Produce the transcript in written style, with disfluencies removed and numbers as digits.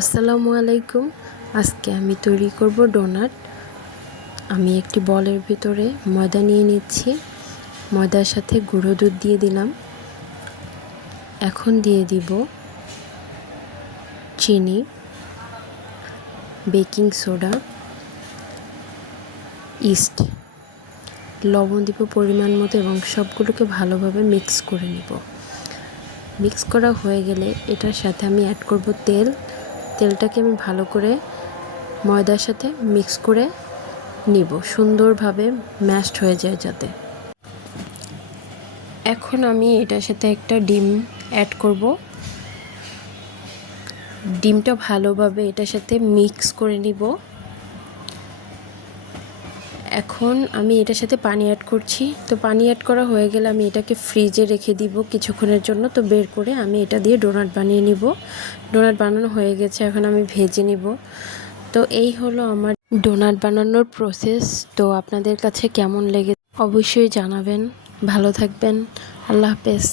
আসসালামু আলাইকুম। আজকে আমি তৈরি করব ডোনাট। আমি একটি বলের ভিতরে ময়দা নিয়ে নিচ্ছি। ময়দার সাথে গুঁড়ো দুধ দিয়ে দিলাম। এখন দিয়ে দিব চিনি, বেকিং সোডা, ইস্ট, লবণ দিব পরিমাণ মতো এবং সবগুলোকে ভালোভাবে মিক্স করে নিব। মিক্স করা হয়ে গেলে এটার সাথে আমি অ্যাড করব তেল। তেলটাকে আমি ভালো করে ময়দার সাথে মিক্স করে নিব, সুন্দরভাবে ম্যাশড হয়ে যায় যাতে। এখন আমি এটার সাথে একটা ডিম অ্যাড করব। ডিমটা ভালোভাবে এটার সাথে মিক্স করে নিব। এখন আমি এটার সাথে পানি অ্যাড করছি। তো পানি অ্যাড করা হয়ে গেলে আমি এটাকে ফ্রিজে রেখে দিব কিছুক্ষণের জন্য। তো বের করে আমি এটা দিয়ে ডোনাট বানিয়ে নিব। ডোনাট বানানো হয়ে গেছে, এখন আমি ভেজে নিব। তো এই হলো আমার ডোনাট বানানোর প্রসেস। তো আপনাদের কাছে কেমন লেগে অবশ্যই জানাবেন। ভালো থাকবেন। আল্লাহ হাফেজ।